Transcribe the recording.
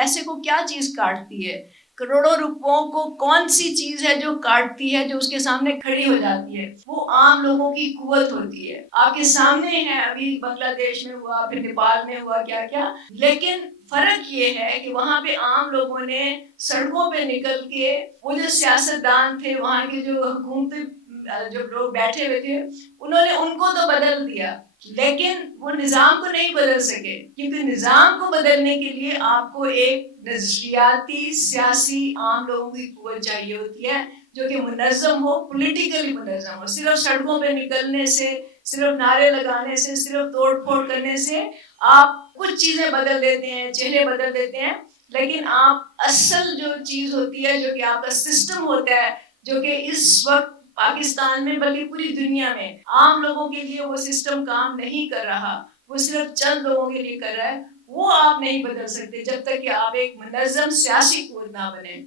پیسے کو کیا چیز کاٹتی ہے، کروڑوں روپوں کو کون سی چیز ہے جو کاٹتی ہے، جو اس کے سامنے کھڑی ہو جاتی ہے؟ وہ عام لوگوں کی قوت ہوتی ہے. آپ کے سامنے ہے، ابھی بنگلہ دیش میں ہوا، پھر نیپال میں ہوا، کیا کیا. لیکن فرق یہ ہے کہ وہاں پہ عام لوگوں نے سڑکوں پہ نکل کے، وہ جو سیاستدان تھے، وہاں کے جو حکومتی جو لوگ بیٹھے ہوئے تھے، انہوں نے ان کو تو بدل دیا، لیکن وہ نظام کو نہیں بدل سکے. کیونکہ نظام کو بدلنے کے لیے آپ کو ایک نظریاتی سیاسی عام لوگوں کی قوت چاہیے ہوتی ہے، جو کہ منظم ہو، پولیٹیکلی منظم ہو. صرف سڑکوں پہ نکلنے سے، صرف نعرے لگانے سے، صرف توڑ پھوڑ کرنے سے آپ کچھ چیزیں بدل دیتے ہیں، چہرے بدل دیتے ہیں، لیکن آپ اصل جو چیز ہوتی ہے، جو کہ آپ کا سسٹم ہوتا ہے، جو کہ اس وقت پاکستان میں بلکہ پوری دنیا میں عام لوگوں کے لیے وہ سسٹم کام نہیں کر رہا، وہ صرف چند لوگوں کے لیے کر رہا ہے، وہ آپ نہیں بدل سکتے جب تک کہ آپ ایک منظم سیاسی قوت نہ بنے.